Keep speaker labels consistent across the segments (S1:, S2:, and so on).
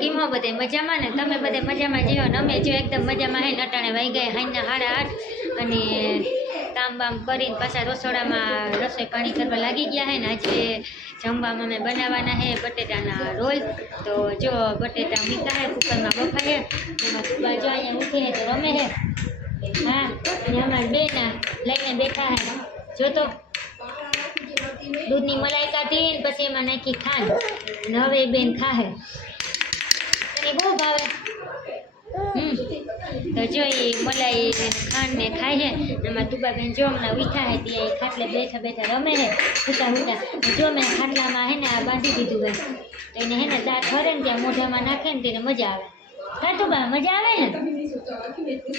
S1: કેમ હો બધે મજામાં ને તમે બધે મજામાં જીવો ને અમે જો એકદમ મજામાં હે, નટાણે વાઈ ગયા હાઈના હાડા આઠ અને કામ બામ કરીને પાછા રસોડામાં રસોઈ પાણી કરવા લાગી ગયા હે ને, આજે જમવામાં અમે બનાવવાના હે બટેટાના રોલ. તો જો બટેટા મીઠા હે, કુકરમાં બફાય. એમાં તુબા જો અહીંયા ઉઠી હે તો રમે હે. હા, અને અમારા બેના લઈને બેઠા હે. જો તો, દૂધની મલાઈ કાઢી પછી એમાં નાખી ખાંડ. ને હવે બેન ખાહે. એને બહુ ભાવે તો જો એ મલાઈ ને ખાંડ ને ખાય છે એમાં તુબાબેન જો હમણાં ઉઠા હે, ત્યાં એ ખાટલે બેઠા બેઠા રમે હે હુતા હુતા જો મેં ખાટલામાં હે ને આ બાંધી દીધું હોય, તો એને હે ને દાંત ભરે ને ત્યાં મોઢામાં નાખે ને તેને મજા આવે. હા બા, મજા આવે ને?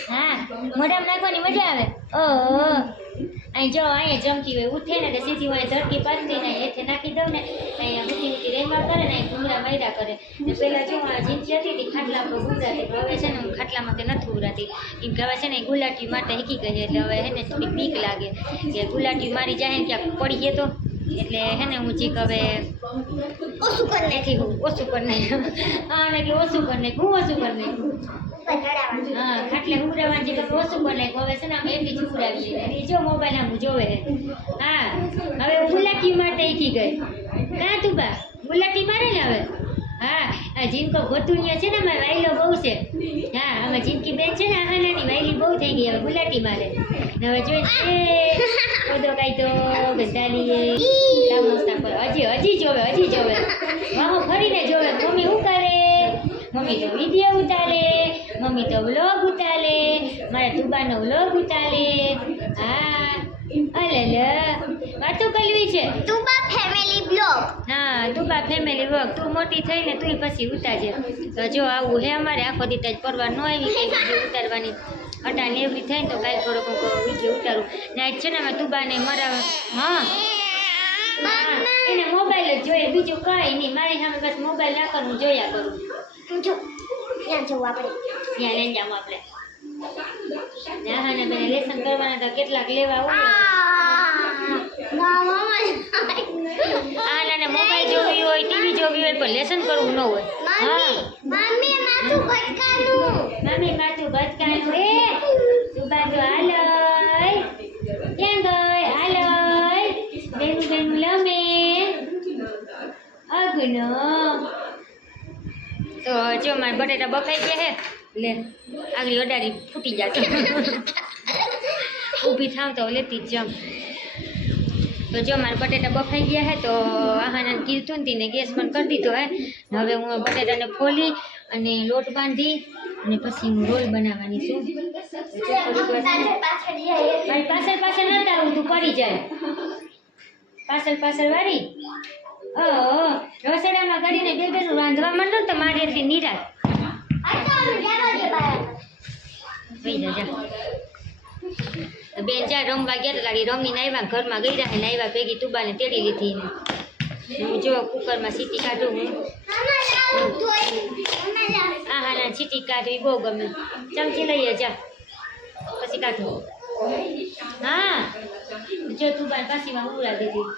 S1: હા, મોઢામાં નાખવાની મજા આવે? ઓહો અહીં જો અહીંયા જમતી હોય, ઉઠે ને સીધી વાંય ધરતી પાથરી ને એથે નાખી દઉં ને અહીંયા ઊંધી ઊંધી રેમા કરે ને અહીં ઘૂમરા માર્યા કરે. ને પહેલાં જો આ જીંચી હતી તે ખાટલા પર ગુજરાતી હવે છે ને હું ખાટલામાં તે નથી ઉરાતી એમ કે હવે છે ને ગુલાટી માટે હીકી ગઈ એટલે હવે એને થોડીક બીક લાગે. કે ગુલાટી મારી જાય ને ક્યાંક પડીએ તો એટલે હે ને હું જીક હવે
S2: ઓછું કરી
S1: નાખી. હું ઓછું કરી નાખ્યું હા એટલે ઓછું કરી નાખ્યું હું ઓછું કરી નાખ્યું હા ખાટલે ઉડાવવાની જગ્યા ઓછું કરી નાખ્યું હવે છે ને આમ એટલી જ છે એ જો મોબાઈલ આમ જોવે હા હવે ગુલાટી માટે શીખી ગઈ. કાં તું બા ગુલાટી મારે ને હવે? હા, આ જીનકો ગોતુનિયો છે ને, અમારે વાયલો બહુ છે. હા અમે જીનકી બેન છે ને આનાની વાયલી બહુ થઈ ગઈ, હવે ગુલાટી મારે. હવે જોઈ ઓદો કાંઈ તો ગંધાલી સમોસા હજી હજી જોવે હજી જોવે. મામો ફરીને જોવે, મમ્મી શું કરે મમ્મી તો વીડિયો ઉતારે, મમ્મી તો વ્લોગ ઉતારે, મારા તુબાનો વ્લોગ ઉતારે. હા અલે વાતો કરવી છે.
S2: તુબા ફેમિલી બ્લોગ
S1: બાપને મેલી વર્ક તું મોટી થઈને તું પછી ઉતારજે. તો જો આવું હે અમારે આખો દીતા જ પરવા ન આવી કંઈ ઉતારવાની. હટા નેવરી થઈને તો કાંઈ થોડોક વીડિયો ઉતારું. નાઈટ છે ને અમે તુબાને મારા હા. એને મોબાઈલ જ જોઈએ બીજું કાંઈ નહીં. મારી સામે બસ મોબાઈલ રાખવાનું જોયા કરું.
S2: જો ત્યાં જવું આપણે.
S1: ત્યાં લઈ જાવ આપણે. ના હા ને બેને લેસન કરવાના તો કેટલાક લેવા હોય.
S2: ના મમ્મા
S1: મોબાઈલ જોવી હોય ટીવી જોવી હોય પણ લેસન કરવું ન હોય. હા
S2: મમ્મી માથું ભટકાનું
S1: મમ્મી માથું ભટકાનું એ તું બાજુ હાલય ક્યાં ગઈ હાલય બેનું બેનું લમે અગનો તો જો મારા બટેટા બફાઈ ગયા હે લે આગળી અડાડી ફૂટી જાતી ઊભી થાવ તો લેતી જમ. તો જો મારા બટેટા બફાઈ ગયા હે, તો આહાને કીધું ને ગેસ બંધ કરી દીધો હે. હવે હું બટેટાને ફોલી અને લોટ બાંધી અને પછી હું રોલ બનાવવાની છું.
S2: પાછળ
S1: પાછળ ન આવું તું પડી જાય. પાછળ પાછળ વાળી? રસોડામાં કરીને બે બેનું રાંધવા માંડો તો મારેથી નિરાશ. થઈ જજા. બેન ચાર રમવા ગયા લાગી રમીને આવ્યા, ઘરમાં ગઈ રહ્યા ને આવ્યા, ભેગી તુબાને તેડી લીધી હું જો કુકરમાં સીટી કાઢું હું.
S2: હા
S1: હા ના સીટી કાઢવી બહુ ગમે. ચમચી લઈએ જા. પછી કાઢું. હા. જો તુબાન પાછીમાં ઉરા દીધી.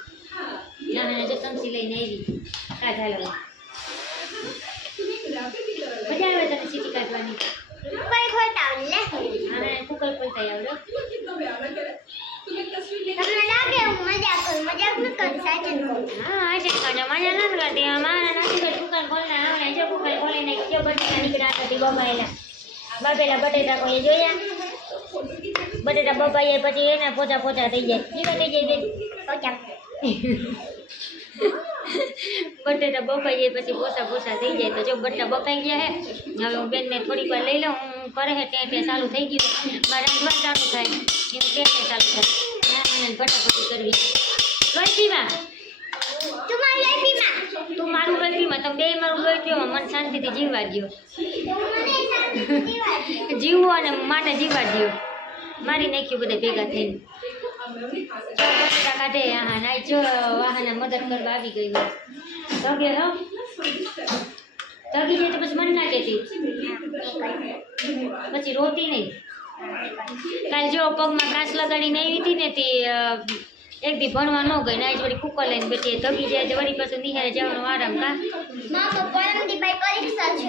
S1: ના, હા, જો ચમચી લઈને આવી. કાઢા લો મજા આવે તને સીટી કાઢવાની? કુકર ખોલતા આવડો
S2: તમને લાગે હું મજાક કરું મજાક ન કરું સાચું
S1: હા આજે કાજો મજા નથી કરતી મારા તો કુકર ખોલના આવડે જો કુકર ખોલીને જો બટેટા નીકળ્યા હતા બબાયેલા બબેલા બટેટા કોઈ જોયા? બટેટા બબાઈએ પછી એના પોચા પોચા થઈ જાય. કેવા થઈ જાય
S2: પચાસ
S1: બટેટા બફાઈ જાય પછી પોસા પોસા થઈ જાય તો જો બટેટા બફાઈ ગયા હે હવે હું બેનને થોડીક વાર લઈ લઉં હું કરે હે ત્યાં ત્યાં ચાલુ થઈ ગયું. મારે રાંધવાનું ચાલુ થાય એનું ત્યાં ત્યાં ચાલુ થાય. મને ભટાભટી કરવી.
S2: લોહીમાં
S1: તું મારું લોહી તમે બે મારું લોહી પીવા મને શાંતિથી જીવવા
S2: દીવા
S1: જીવવું અને માટે જીવવા દ્યો. મારી નાખ્યું બધા ભેગા થઈને. બટાકા કાઢે નાઈ જો વાહના મદદ કરવા આવી ગઈ તગે હો તગી જાય તો પછી મને ના કહેતી પછી રોતી નહીં કાલ જો પગમાં કાચ લગાડીને આવી હતી ને તે એક દી ભણવા ન ગઈ નાઈ વળી કુકર લઈને બેઠી તગી જાય તો વળી પાછું નિહારે જવાનો આરામ કા
S2: ના પરીક્ષા છે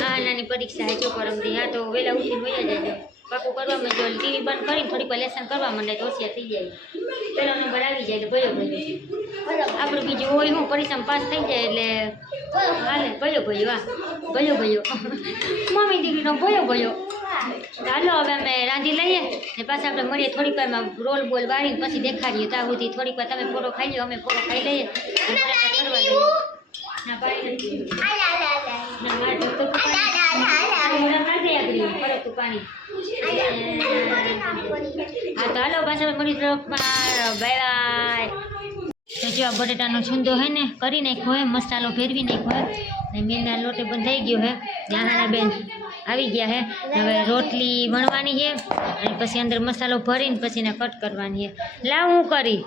S2: હા નાની
S1: પરીક્ષા છે પરમ દી હા, તો વેલા ઉઠી વયા જાય. પાકું કરવામાં જો ટીવી બંધ કરીને થોડીક વાર લેસન કરવા માંડે તો હોશિયાર થઈ જાય પેલો નંબર આવી જાય એટલે ભયો ભયો આપણું બીજું હોય હું પરીક્ષામાં પાસ થઈ જાય એટલે હાલે ભયો ભયો હા ભયો ભયો મમ્મી દીકરીનો ભયો ભયો હાલો હવે અમે રાંધી લઈએ ને પાછા આપણે મળીએ થોડીક વારમાં રોલ બોલ વાળીને પછી દેખાડીએ ત્યાં સુધી થોડીક વાર તમે પોરો ખાઈ લો અમે પોરો ખાઈ લઈએ અને પરાઠા કરવા દઈએ. ના પાણી નથી પીવું.
S2: આલા આલા આલા
S1: ના મારે તો તો
S2: આલા
S1: પાણી.
S2: આલા આલા
S1: આ મોઢામાં નાખી ફરકતું પાણી. હા તો હાલો, પાછા મળી બ્લોગમાં બાય બાય. તો જો બટેટાનો છુંદો હોય ને, કરી નાખ્યો હોય મસાલો ફેરવી નાખ્યો હોય ને મેના લોટે બંધાઈ ગયો હે. નાના બેન આવી ગયા હે. હવે રોટલી વણવાની છે અને પછી અંદર મસાલો ભરીને પછી એને કટ કરવાની છે લાવ હું કરી.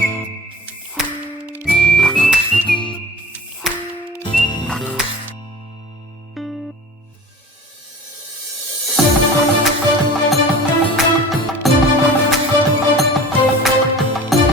S1: you.